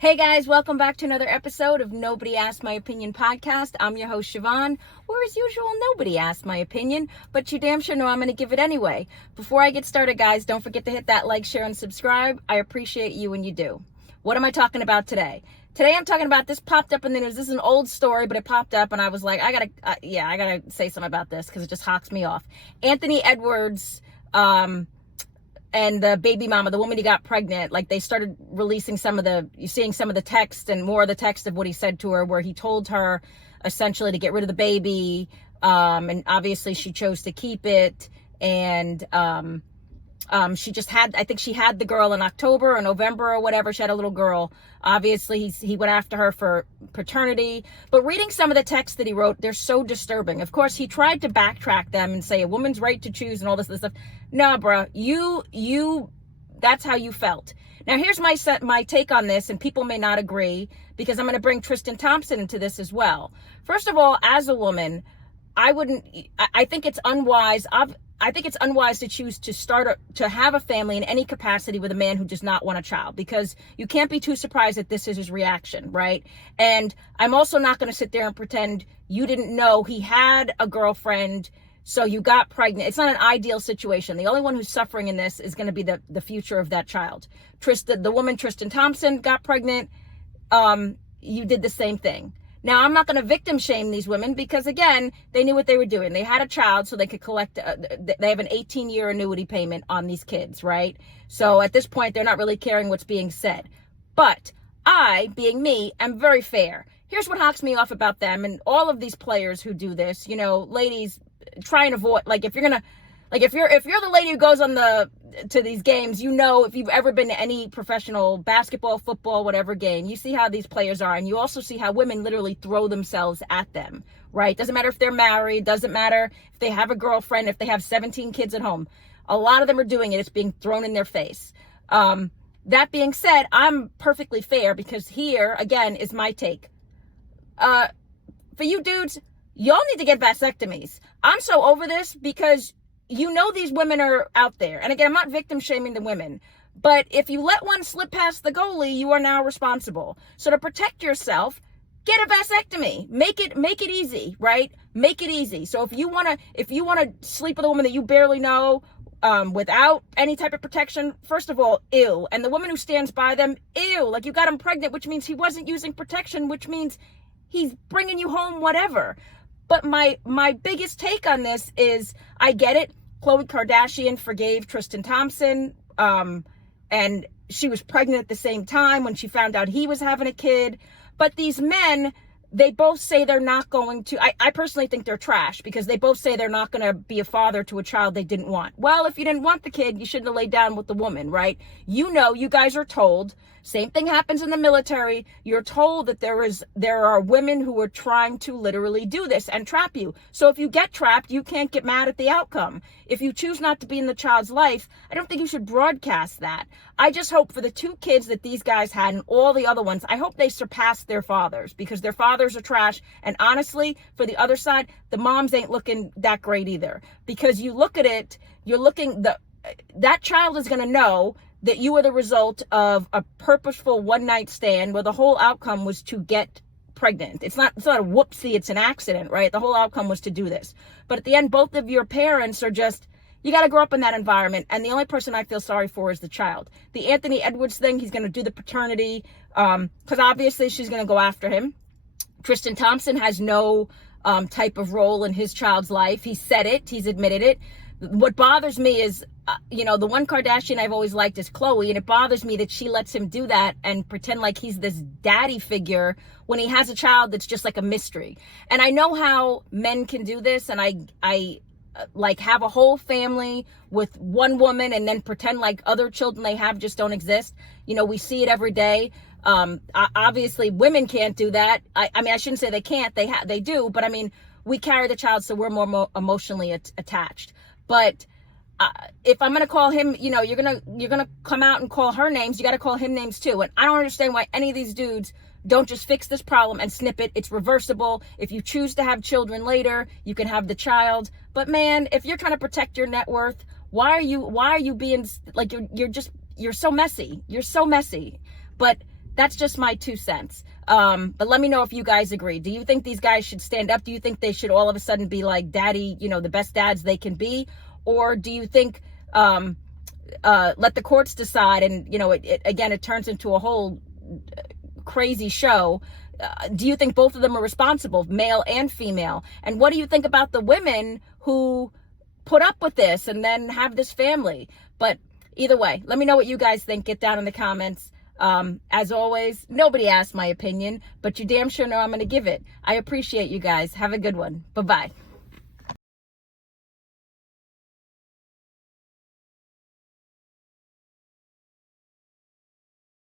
Hey guys, welcome back to another episode of Nobody Asked My Opinion podcast. I'm your host, Siobhan, where as usual, nobody asked my opinion, but you damn sure know I'm going to give it anyway. Before I get started, guys, don't forget to hit that like, share, and subscribe. I appreciate you when you do. What am I talking about today? Today I'm talking about, this popped up in the news. This is an old story, but it popped up and I was like, I gotta say something about this because it just hocks me off. Anthony Edwards, and the baby mama, the woman who got pregnant, like they started releasing you're seeing some of the text and more of the text of what he said to her, where he told her essentially to get rid of the baby. And obviously she chose to keep it. And, she just had, I think she had the girl in October or November or whatever. She had a little girl. Obviously he went after her for paternity, but reading some of the texts that he wrote, they're so disturbing. Of course, he tried to backtrack them and say a woman's right to choose and all this stuff. No, bro, that's how you felt. Now, here's my take on this, and people may not agree because I'm going to bring Tristan Thompson into this as well. First of all, as a woman, I think it's unwise. I think it's unwise to choose to have a family in any capacity with a man who does not want a child, because you can't be too surprised that this is his reaction, right? And I'm also not going to sit there and pretend you didn't know he had a girlfriend, so you got pregnant. It's not an ideal situation. The only one who's suffering in this is going to be the future of that child. The woman Tristan Thompson got pregnant. You did the same thing. Now, I'm not going to victim shame these women because, again, they knew what they were doing. They had a child so they could collect, they have an 18-year annuity payment on these kids, right? So at this point, they're not really caring what's being said. But I, being me, am very fair. Here's what hocks me off about them and all of these players who do this. You know, ladies, try and avoid, like, if you're the lady who goes to these games, you know, if you've ever been to any professional basketball, football, whatever game, you see how these players are, and you also see how women literally throw themselves at them, right? Doesn't matter if they're married, doesn't matter if they have a girlfriend, if they have 17 kids at home. A lot of them are doing it. It's being thrown in their face. That being said, I'm perfectly fair because here, again, is my take. For you dudes, y'all need to get vasectomies. I'm so over this because you know these women are out there. And again, I'm not victim shaming the women, but if you let one slip past the goalie, you are now responsible. So to protect yourself, get a vasectomy. Make it easy, right? Make it easy. So if you want to sleep with a woman that you barely know, without any type of protection, first of all, ew. And the woman who stands by them, ew. Like, you got him pregnant, which means he wasn't using protection, which means he's bringing you home, whatever. But my biggest take on this is, I get it. Khloe Kardashian forgave Tristan Thompson, and she was pregnant at the same time when she found out he was having a kid. But these men, they both say they're not going to, I personally think they're trash because they both say they're not going to be a father to a child they didn't want. Well, if you didn't want the kid, you shouldn't have laid down with the woman, right? You know, you guys are told, same thing happens in the military. You're told that there are women who are trying to literally do this and trap you. So if you get trapped, you can't get mad at the outcome. If you choose not to be in the child's life, I don't think you should broadcast that. I just hope for the 2 kids that these guys had and all the other ones, I hope they surpass their fathers because their fathers are trash. And honestly, for the other side, the moms ain't looking that great either, because you look at it, that child is going to know that you were the result of a purposeful one-night stand where the whole outcome was to get pregnant. It's not a whoopsie, it's an accident, right? The whole outcome was to do this. But at the end, both of your parents are just, you got to grow up in that environment. And the only person I feel sorry for is the child. The Anthony Edwards thing, he's going to do the paternity, because obviously she's going to go after him. Tristan Thompson has no type of role in his child's life. He said it. He's admitted it. What bothers me is, the one Kardashian I've always liked is Khloe, and it bothers me that she lets him do that and pretend like he's this daddy figure when he has a child that's just like a mystery. And I know how men can do this, and I like have a whole family with one woman and then pretend like other children they have just don't exist. You know, we see it every day. Obviously women can't do that. I mean, I shouldn't say they can't, they do, but I mean, we carry the child, so we're more emotionally attached. But if I'm going to call him, you're going to come out and call her names, you got to call him names too. And I don't understand why any of these dudes don't just fix this problem and snip it. It's reversible. If you choose to have children later, you can have the child. But man, if you're trying to protect your net worth, why are you being like, you're so messy. You're so messy. But That's just my 2 cents. But let me know if you guys agree. Do you think these guys should stand up? Do you think they should all of a sudden be like daddy, the best dads they can be? Or do you think let the courts decide, and it turns into a whole crazy show? Do you think both of them are responsible, male and female? And what do you think about the women who put up with this and then have this family? But either way, let me know what you guys think. Get down in the comments. As always, nobody asked my opinion, but you damn sure know I'm going to give it. I appreciate you guys. Have a good one. Bye-bye.